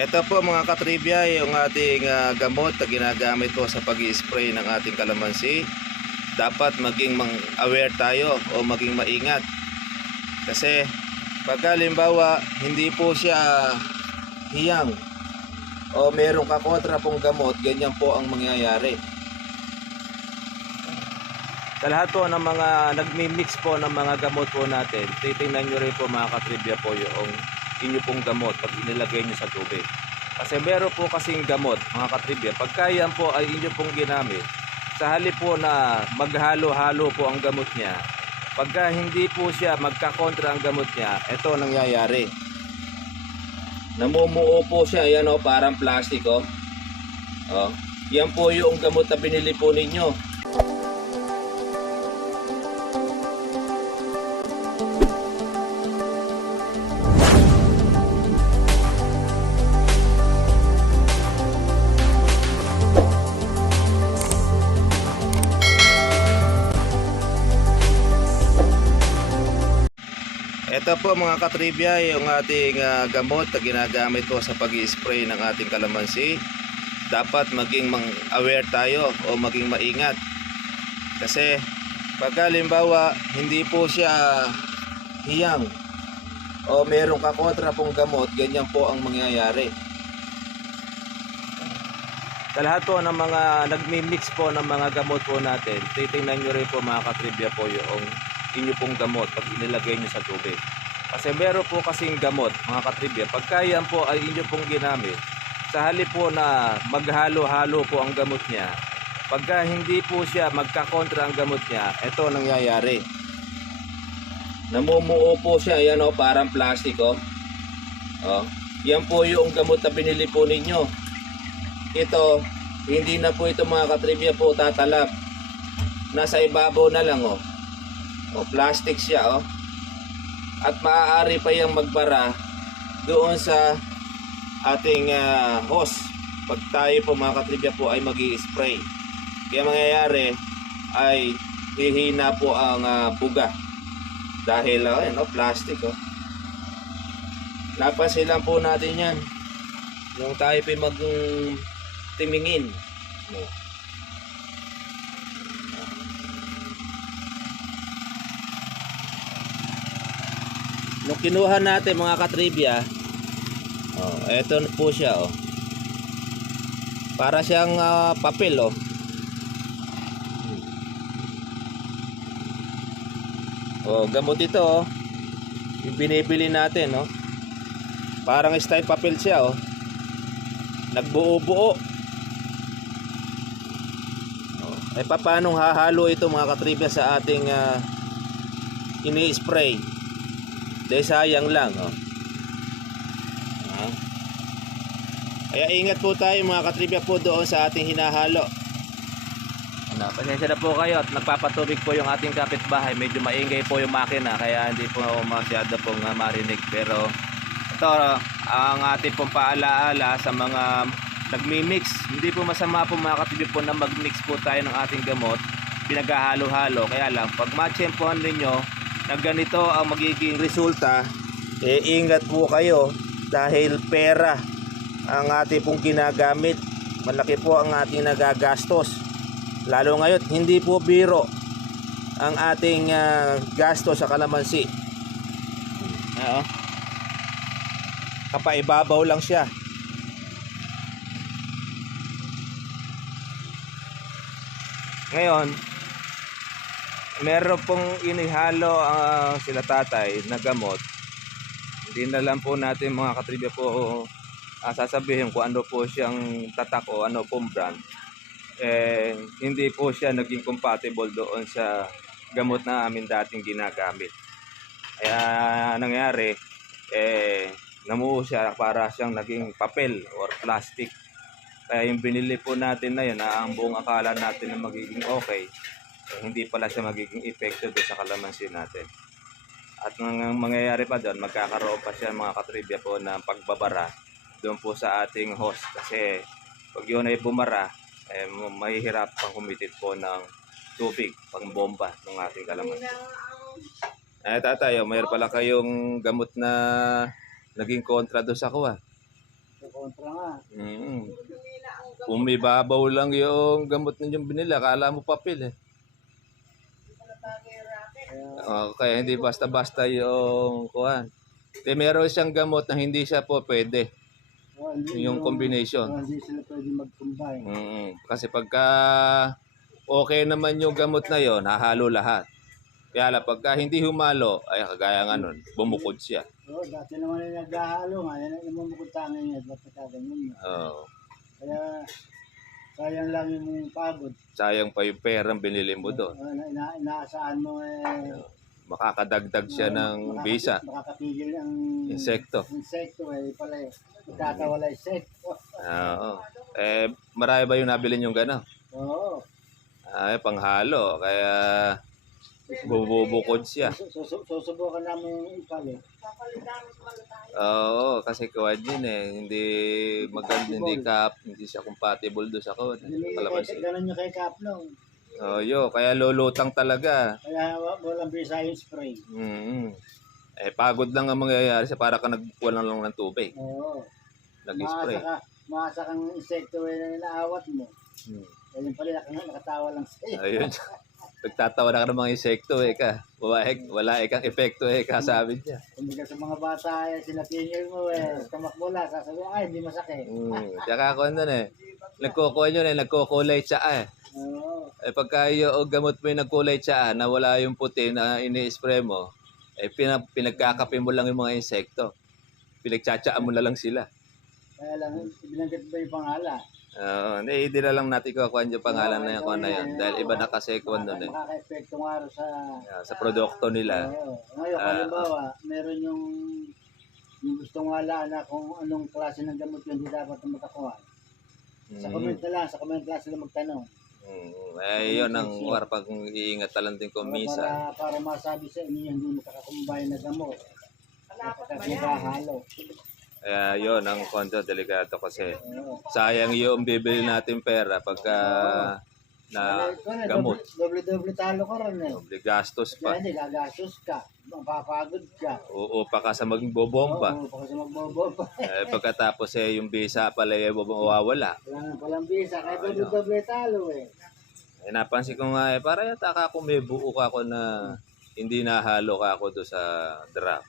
Ito po mga katribya, yung ating gamot na ginagamit po sa pag-i-spray ng ating kalamansi. Dapat maging aware tayo o maging maingat. Kasi pag halimbawa hindi po siya hiyang o merong kakontra pong gamot, ganyan po ang mangyayari. Sa lahat po ng mga nagmi-mix po ng mga gamot po natin, titingnan nyo rin po mga katribya po yung inyo pong gamot pag inilagay nyo sa tubig. Kasi meron po kasing gamot mga katribya, pagka yan po ay inyo pong ginamit, sa halip po na maghalo-halo po ang gamot niya, pagka hindi po siya magkakontra ang gamot niya, ito nangyayari. Namumuo po siya, yan o, parang plastic o. Yan po yung gamot na binili po ninyo. Ito po mga katribya, yung ating gamot na ginagamit po sa pag-i-spray ng ating kalamansi. Dapat maging aware tayo o maging maingat. Kasi pag halimbawa hindi po siya hiyang o merong kakontra pong gamot, ganyan po ang mangyayari. Sa lahat po ng mga nagmi-mix po ng mga gamot po natin, titingnan nyo rin po mga katribya po yung inyo pong gamot pag inilagay nyo sa tubig. Kasi meron po kasing gamot mga katribya, pagka yan po ay inyo pong ginamit, sa halip po na maghalo-halo po ang gamot niya, pagka hindi po siya magkakontra ang gamot niya, ito nangyayari. Namumuo po siya, yan o, parang plastic o. Yan po yung gamot na binili po ninyo. Ito, hindi na po ito mga katribya po tatalab. Nasa ibabaw na lang o. Plastic siya o. At maaari pa yung magbara doon sa ating hose pag tayo po mga katribya po ay mag-i-spray. Kaya mangyayari ay hihina po ang buga dahil plastic o. Napansin lang po natin yan nung tayo po magtimingin. Nung kinuha natin mga katribya, eto po siya o. Para siyang papel o. Gamot ito o. Yung binibili natin o. Parang style papel siya o. Nagbuo-buo. Paano hahalo ito mga katribya sa ating ini-spray? Dahil sayang lang Kaya ingat po tayo mga katribya po doon sa ating hinahalo. Pasensya na po kayo at nagpapatubig po yung ating kapitbahay. Medyo maingay po yung makina kaya hindi po masyado pong marinig. Pero ito ang ating pong paalaala sa mga nagmi-mix. Hindi po masama po mga katribya po na mag-mix po tayo ng ating gamot. Pinaghahalo-halo. Kaya lang pag matsempohan ninyo na ganito ang magiging resulta, ingat po kayo dahil pera ang ating pong ginagamit. Malaki po ang ating nagagastos. Lalo ngayon, hindi po biro ang ating gasto sa kalamansi. Kapaibabaw lang siya. Ngayon, meron pong inihalo sila tatay na gamot. Hindi na lang po natin mga katribya po sasabihin kung ano po siyang tatak o ano pong brand. Hindi po siya naging compatible doon sa gamot na amin dating ginagamit. Kaya nangyari, namuo siya para siyang naging papel or plastic. Kaya yung binili po natin na yun, ang buong akala natin na magiging okay, hindi pala siya magiging effective sa kalamansi natin. At ang mangyayari pa doon, magkakaroon pa siya mga katribya po ng pagbabara doon po sa ating hose. Kasi pag yun ay bumara, mahihirap pang humitit po ng tubig, pang bomba ng ating kalamansi. Tatay, mayroon pala kayong gamot na naging kontra doon sa kuha. kontra nga. Bumibabaw lang yung gamot ninyong binili. Akala mo papel eh. Kaya hindi basta-basta yung kuhan. Meron siyang gamot na hindi siya po pwede. Yung combination. Hindi sila pwede mag-combine. Kasi pagka okay naman yung gamot na yon, hahalo lahat. Kaya lang, pagka hindi humalo, ay kagaya nga nun, bumukod siya. Oo, dati naman yung naghahalo nga. Yan ang imumukod sa amin yan. Ba't nakaganyan yun? Oo. Kaya sayang lang yung pagod. Sayang pa yung perang binili mo doon. Inaasahan mo Makakadagdag siya ng bisa. makakapigil ang Insekto. insekto pala magkakawala insekto. Oo. Marami ba yung nabili yung gano'n? Oo. Panghalo. Kaya bubukod siya. Susubukan namin yung ipali. Oo, kasi kuwan yun eh. Hindi maganda, hindi siya compatible doon sa kuwan. Kalamansi. Ganun yung kay Kaplong. Kaya lulutang talaga. Kaya walang bisa yung spray. Pagod lang ang mangyayari siya para ka nagkuha lang ng tubig. Oo. Nag-spray. Maasa kang insekto na inaawat mo. Ayun pala nakatawa lang sa'yo. Ayun. Nagtatawa na ka ng mga insekto ka. Wala kang epekto kasabi niya. Kumbaga sa mga bata sinatingin mo tamakbo lang, sasabihin hindi masakit. Tsaka ako nagkukuha nyo nagkukulay siya Oo. Pagka yung gamot mo yung nagkulay siya na wala yung puti na ini-spray mo, pinagkakape mo lang yung mga insekto. Pinagtsatsaan mo na lang sila. Kaya lang, binanggit ba yung pangalan? Hindi na lang natin kukuha yung pangalan na yung na yan. Dahil iba na kasi kuha nun Makaka-epekto nga sa produkto nila. Ngayon, halimbawa, meron yung gustong wala na kung anong klase ng gamot yun, hindi dapat na makakuha. Sa comment lang sila magtanong. Yun ang pag iingat lang din ko misa. Para masabi sa inyo, hindi makakakumbay na gamot. Nakakahalo. Kaya yun ang konto delikado kasi sayang yung bibili natin pera pagka na gamot. Doble-doble talo ka rin Doble gastos pa. Hindi, gagastos ka. Mapapagod ka. Uupa ka sa magbobomba. Uupa ka sa magbobomba. Pagkatapos yung bisa pala mawawala. Wala nang palang bisa. Kaya doble-doble talo Napansin ko nga para yata ako may buo ka ako na hindi nahalo ka ako doon sa draft.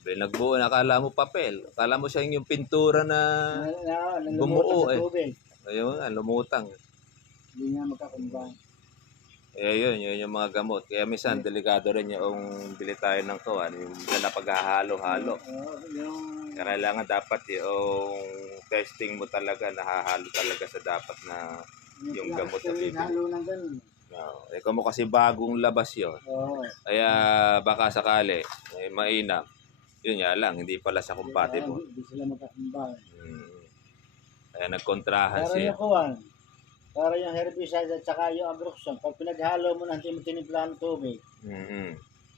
Nagbuo na, akala mo papel. Akala mo siya yung pintura na bumuo Ayun, lumutang. Hindi nga magkakumbang. Yun yung mga gamot. Kaya minsan, delikado rin yung bili tayo ng kuwan, yung na paghahalo-halo. Kailangan dapat yung testing mo talaga, nahahalo talaga sa dapat na yung gamot na bibili. Ng ganun. Kung mo kasi bagong labas yun. Kaya baka sakali, mainam. Yun nga lang, hindi pala sa compatible. Hindi sila magkakumbang. Kaya nagkontrahan Pero siya. yung kuwan, para yung herbicide at saka yung agroxon, pag pinaghalo mo na hindi mo tinimplahan ng tubig,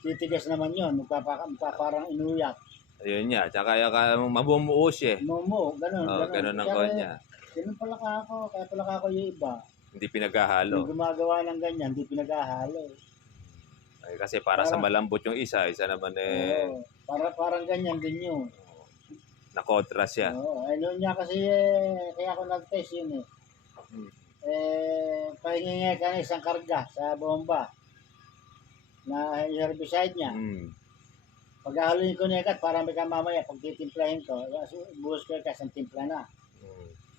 titigas naman yun, magpaparang inuyak. Ayun niya, tsaka yung mabumuo siya. Momo, ganun. Ganun ang kanya. Ganun pala ako, kaya pala ako yung iba. Hindi pinaghahalo. Yung gumagawa ng ganyan, hindi pinaghahalo. Kasi para sa malambot yung isa naman parang ganyan din yun. Nakontra siya. Noon niya kasi kaya ako nag-test yun pahingi ka ng isang karga sa bomba na herbicide niya. Pag-ahaloin ko niya para may mamaya pag titimplahin ko, buhos ko kasi timpla na.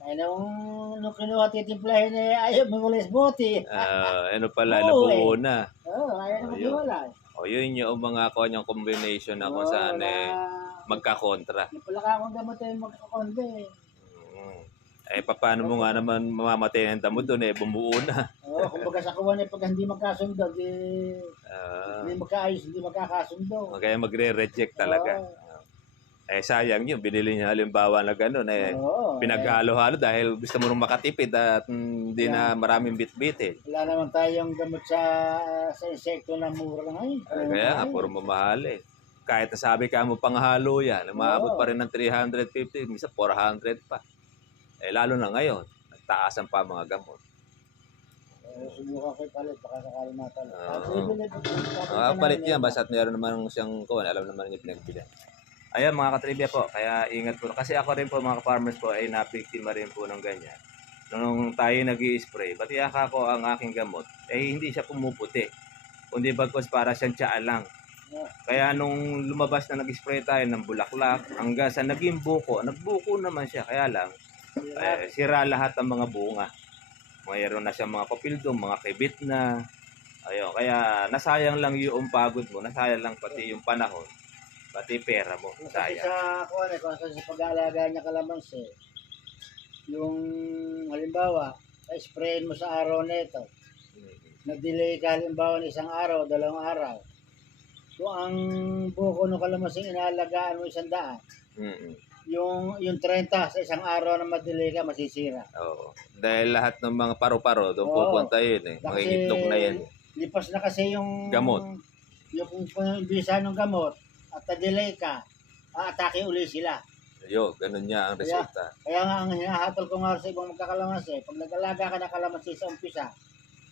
Kaya nung kinuha titimplahin ayaw mamulis buti. Nabuo na. Ayaw na mag-iwala. Yun yung mga kanyang combination ako saan magkakontra. Yung pala ka akong gamot magkakontra paano mo nga naman mamamatay ng damo doon bumuo na. Kumbaga sa kuwan pag hindi magkasundo, hindi magkaayos, hindi magkakasundo. Kaya magre-reject talaga. Sayang yun, binili niya halimbawa na gano'n pinaghalo-halo dahil gusto mo nung makatipid at hindi na maraming bit-bit Wala naman tayong gamot sa insekto na mura lang ngayon. Kaya nga, puro mamahal Kahit nasabi ka mo panghalo yan, maabot pa rin ng 350, minsan 400 pa. Lalo na ngayon, nagtaasan pa mga gamot. Subukan ko palit, baka sakali matalo. Palit yan, basta't meron naman siyang kuwan, alam naman niya pinagbilan. Ayan mga katribya po, kaya ingat po. Kasi ako rin po mga farmers po ay napiktima rin po ng ganyan. Nung tayo nag-i-spray, pati ako ang aking gamot, hindi siya pumuputi. Kundi bagkos para siyang tsaa lang. Kaya nung lumabas na nag-spray tayo ng bulaklak, hanggang sa naging buko, nagbuko naman siya. Kaya lang, sira lahat ang mga bunga. Mayroon na siyang mga papildong, mga kibit na. Ayun, kaya nasayang lang yung pagod mo, nasayang lang pati yung panahon, pati pera mo, Kasi sayang. sa kasi sa pag-aalaga niya kalamansi, yung halimbawa, sprayin mo sa araw na ito, na-delay ka halimbawa ng isang araw, 2 araw. Kung ang buko ng kalamansi inaalagaan mo 100, yung 30 sa isang araw na ma-delay ka, masisira. Oo. Dahil lahat ng mga paru-paro doon Oo. pupunta yun eh. Mga itlog na yan. Lipas na kasi yung Gamot. Yung kung bisa ng gamot at na-delay ka, aatake uli sila. Yo, ganun niya ang resulta. Kaya nga ang hinahatol ko nga sa ibang magkakalamansi, pag nag-alaga ka ng kalamansi sa umpisa,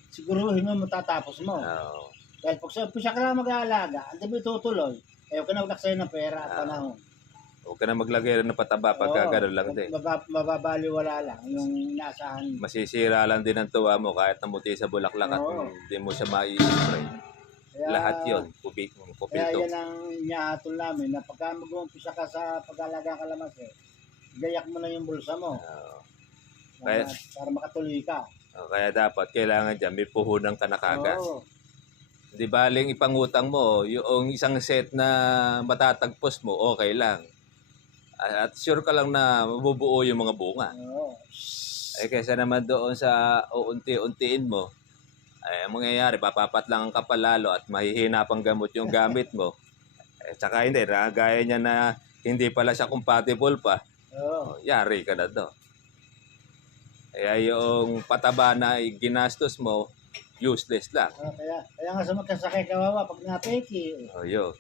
siguruhin mo matatapos mo. Oo. Dahil pag sa umpisa ka lang mag-aalaga, ang dami tutuloy, ayaw ka na magkaksayo ng pera at panahon. Huwag ka na maglagay rin ng pataba pagka gano'n lang din. Mababaliwala lang yung inaasahan. Masisira lang din ang tuwa mo kahit namuti sa bulaklak at Oo. hindi mo siya mai-spray. Kaya, Lahat yun, Kaya pupilto. yan ang inihatol namin na pagka mag-uumpisa ka sa pag-aalaga ng kalamansi, gayak mo na yung bulsa mo Oo. para makatuloy ka. Kaya dapat, kailangan dyan, may puhunan ka na kagad. Oo. Di baling ipangutang mo, yung isang set na matatagpos mo, okay lang. At sure ka lang na mabubuo yung mga bunga. Oo. Kaysa naman doon sa uunti-untiin mo, ang mangyayari, papapat lang ka palalo at mahihina pang gamot yung gamit mo. Tsaka hindi, gaya niya na hindi pala siya compatible pa, Oo. yari ka na to. Kaya yung pataba na ginastos mo, useless lang. Kaya nga sa magkasakay kawawa pag napeki. Yun.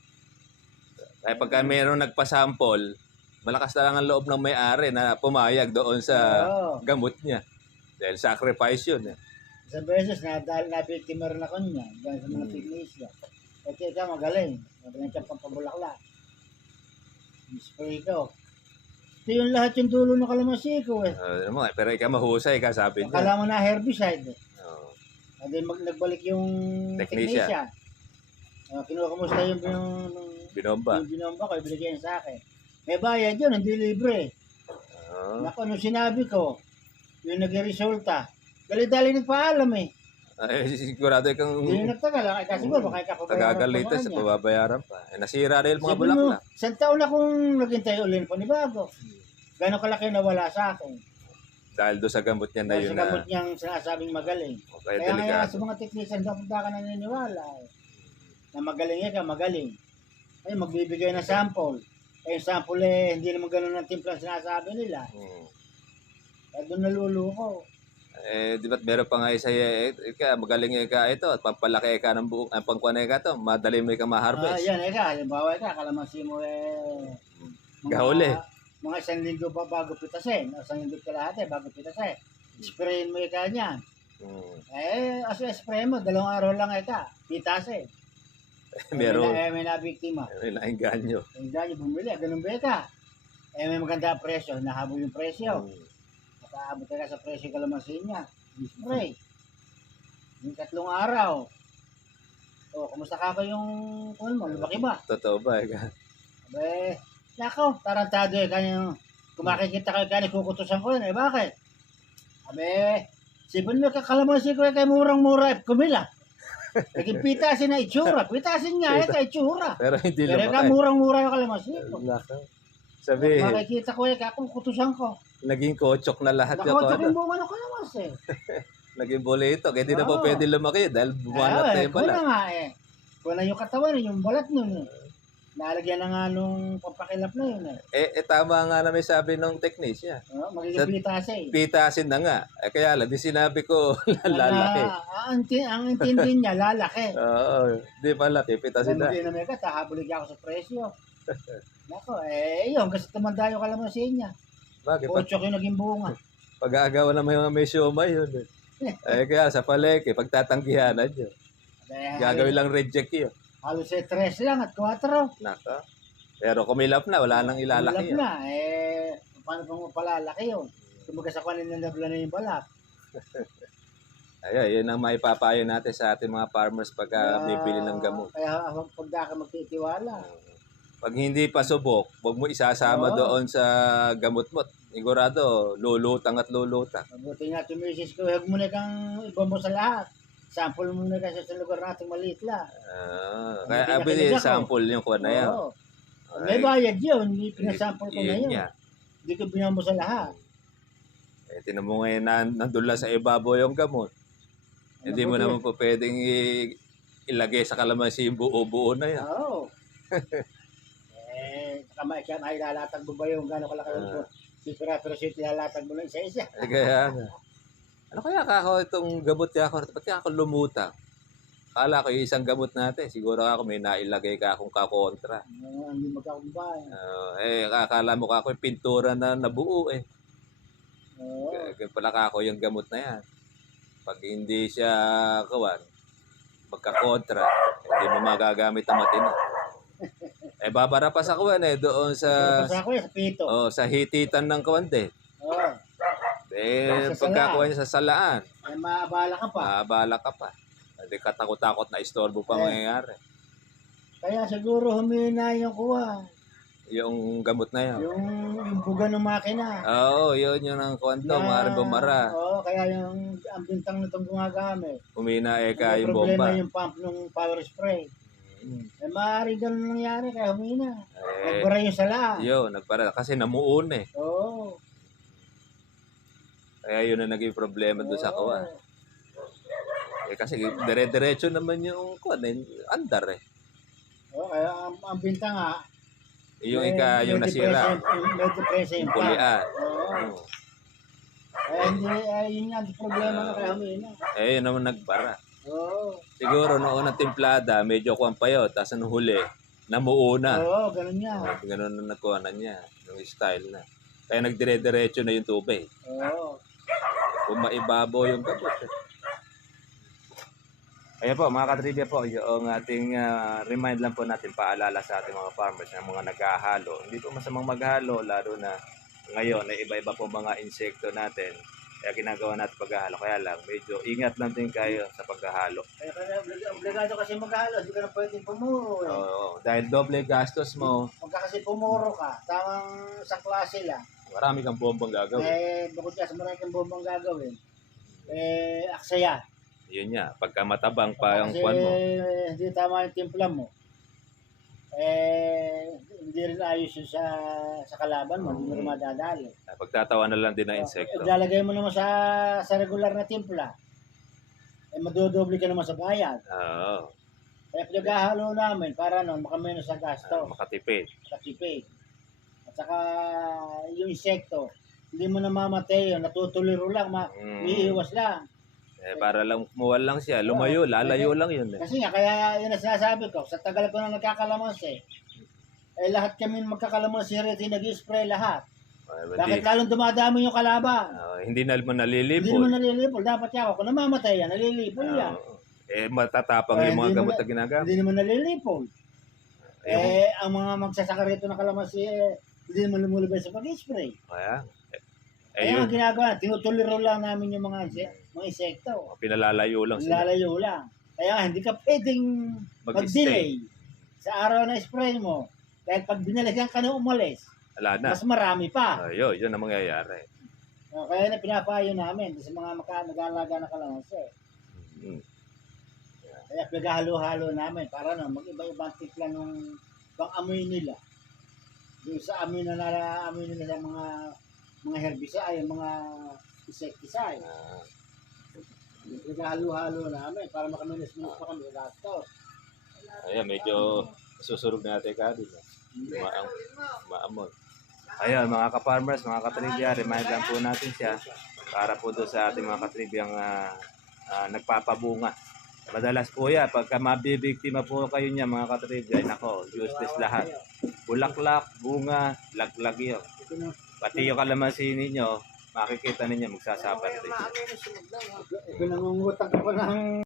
Kaya pagka mayroong nagpasample, malakas na lang ang loob ng may-ari na pumayag doon sa Oo. gamot niya. Dahil sacrifice yun. Sa beses na dahil nabiktima rin ako niya dahil sa mga technisya. Ito ka magaling. Magaling ka pampabulakla. Spray ko. Ito yung lahat yung dulo ng kalamansi ko eh. Pero ikaw mahusay ka, sabi niya. Akala mo na herbicide eh. Oo. At then nagbalik yung Technisya. technisya. Kinuha ko musta yung Binomba. yung binomba ko, ibigay sa akin. May bayad yun, hindi libre. Oo. Naku, nung sinabi ko, yung nag-resulta, dali-dali nagpaalam eh. Sigurado kang Hindi nagtagal, kasi siguro baka ikapabayaran tagagalitan sa pababayaran pa. Nasira rin yung mga Sabi mo, bulaklak. isang taon na kung naghintay uli ng panibago. Gano'ng kalaki nawala sa akin. Dahil doon sa gamot niya na Dahil yun sa gamot na niyang sinasabing magaling. kaya Kaya nga delikado. sa mga technician, dapat ka naniniwala eh. Na magaling ka, magaling. Ay, magbibigay ng sample. Eh, yung sample eh, hindi naman ganun ang timplang sinasabi nila. Kaya doon naluluko. Di ba't meron pa nga isa magaling ka ito at pampalaki ka ng buong, ang pangkuanay ka to, madali mo ka ma-harvest. Yan, halimbawa kalamansi mo eh, Gahuli. Mga 1 linggo ba bago pitasin, 1 linggo kalahati bago pitasin. Sprayin mo niyan. Spray mo, 2 araw lang pitasin. Meron. May nabiktima. May nainganyo. Hindi nyo bumili, ganun ba may maganda presyo, nahabol yung presyo. Makaabot ka sa presyo kalamansi niya. Spray. Yung 3 araw. Kumusta ka yung kunin mo? Lumaki ba? Totoo ba? Nako, tarantado kanyang kumakikita kayo kanya kukutusan ko yun bakit? Sipin mo kalamansi ko kay murang-mura kumila. Naging pitasin na itsura. Pitasin nga itsura. Pero hindi Pero lumaki. murang-mura yung kalamansi ko. Sabi, Makikita ko kung kutusan ko. naging kochok na lahat yung Nakotok ano. yung bunga ng kalamansi. Naging bolito. Kaya di na po Oo. pwede lumaki dahil bumalat na yung balat. Kuna nga Kuna yung katawan, yung balat nun Nalagyan na nga nung pampakilap na yun Tama nga na may sabi ng technician. Magiging pitasin. Pitasin na nga. Kaya lang, di sinabi ko lalaki. Ang intindi niya, lalaki. Oo, di pala, pitasin na. Kung hindi naman hahabulin ako sa presyo. Nako, yun, kasi tumanda yung kalamansi niya. Bakit? Kotsok yung naging bunga. Pag-aagawa na may siomay yun. Kaya sa palengke, pagtatanggihanan yun. Gagawin lang reject yun. Halos 3 lang at 4. Naka. Pero kumilap na, wala nang ilalaki Ulap yun. na, paano pang palalaki yun? Kumbaga sa kanila nabla na yung balat. Ayun, yun ang maipapayo natin sa ating mga farmers pagka bibili ng gamot. Kaya pag ka magtitiwala. Pag hindi pa subok, huwag mo isasama Oo. doon sa gamot mo. Sigurado, lulutang at lulutang. Mabuti nga tumisis ko, huwag mo na kang iba mo sa lahat. Sample mo na kasi sa lugar natin maliit lang. Kaya abili sample yung kuha na yan. Oo. May bayad yun, hindi pinasample ko na Yun yun. nga. Hindi ko binamo sa lahat. Tinan mo ngayon na nandun lang sa ibabaw yung gamot. Hindi mo naman po pwedeng ilagay sa kalamansi yung buo-buo na yan. Oo. Saka mailalatag mo ba yung gano'n kalaki yung pero ilalatag mo lang isa-isa. Kaya nga. Ano kaya kako itong gamot niya ako? Ba't kaya ako lumutang? Kala ko yung isang gamot natin. Siguro ako may nailagay ka akong kakontra. Hindi magkakumbay. Akala mo kako yung pintura na nabuo eh. Oo. Kaya pala kako yung gamot na yan. Pag hindi siya kawan, magkakontra, hindi mo magagamit ang matino. Babara pa sa kawan doon sa... Basta ako sa pito. Sa hititan ng kawan din. Oo. Pagkakuha niya sa salaan, Maabala ka pa. maabala ka pa. Hindi katakot-takot na istorbo pa mangyayari. Kaya siguro humina yung kuha. Yung gamot na yun. Yung buga ng makina. Oo, yun ang kuwan to, maaaring bumara. Oo, kaya ang bintang na itong gumagamit. Humina ka Ang yung problema bomba. yung pump ng power spray. Maaaring ganun nangyari kaya humina. Eh, Nagbara yung sala. yun, nagpara. Kasi namuon eh. Oo. Kaya yun ang naging problema doon sa kuwan. Kasi dire-diretso naman yung kuwan, andar eh. Oo, kaya ang binta nga, Yung yung nasira. May depresa yung pump. Pulian. Oo. Kaya yun nga ang problema na kaya humina. Yun naman nagbara. Oo. Siguro noon ang timplada, medyo kuwan pa yun. Tapos ang huli, namuuna. Oo, ganun nga. Ganun na nagkuhanan niya. Yung style na. Kaya nagdire-diretso na yung tubig. Oo. Kung maibabaw yung gamot. Ayan po, mga katribya po, yung ating remind lang po natin, paalala sa ating mga farmers na mga naghahalo. Hindi po masamang maghalo, lalo na ngayon na iba-iba po mga insekto natin. Kaya ginagawa natin paghahalo. Kaya lang, medyo ingat lang din kayo sa paghahalo. Kaya obligado kasi maghalo, hindi ka na pwedeng pumuro. Oo, dahil doble gastos mo, Pagka kasi pumuro ka, tamang sa klase lang. marami kang bombang gagawin. Bukod ka sa marami kang bombang gagawin, aksaya. Yun nga, pagka matabang pa yung kwan mo. Hindi tama yung timpla mo. Hindi rin ayos yun sa kalaban mo, hindi mo rin madadali. Pagtatawa na lang din ng insekto. Lalagay mo naman sa regular na timpla, madodoble ka naman sa bayad. Oo, Kaya pinaghahalo namin para noon makamenos sa gasto, makatipid. katipid. At saka yung insekto, hindi mo namamatay yun, natutuliro lang, umiiwas lang. Para lang muwal lang siya, lumayo, lalayo lang yun. Kasi nga, kaya yun ang sinasabi ko, sa tagal ko na nagkakalamansi, lahat kami magkakalamansi rin, nag-spray lahat. Bakit lalong dumadami yung kalaban? Hindi na mo Hindi nalilipol. naman nalilipol, dapat yan ako, kung namamatay yan, nalilipol yan. Matatapang yung mga gamot na ginagawa. Hindi naman nalilipol. Ang mga magsasaka rito ng kalamansi, hindi naman lumulubay sa pag-spray. Kaya, Kaya ang ginagawa, tinutuliro lang namin yung mga insekto. pinalalayo lang sila. Lalayo lang. Kaya hindi ka pwedeng mag-delay sa araw na spray mo. Dahil pag binalikan ka na umalis, Wala na. mas marami pa. Yun ang mangyayari. Kaya na pinapayo namin sa mga nag-aalaga na kalamansi. Kaya pinaghalo-halo namin para mag-iba-ibang tipla ng pang-amoy nila. Doon sa amoy na nila sa mga herbicide, mga insecticide. Pinaghalo-halo namin para makaminis-minis pa kami sa gasto. Ayan, medyo susurog natin ka din. Maamon. Ayan, mga ka-farmers, mga katribya, remind lang po natin siya para po doon sa ating mga katribyang nagpapabunga. Madalas po yan, pagka mabibiktima po kayo niya mga katribya, nako, useless lahat. Bulaklak, bunga, laglag yun. Pati yung kalamansi ninyo, makikita ninyo magsasapat rin. Ito nangungutang ka pa ng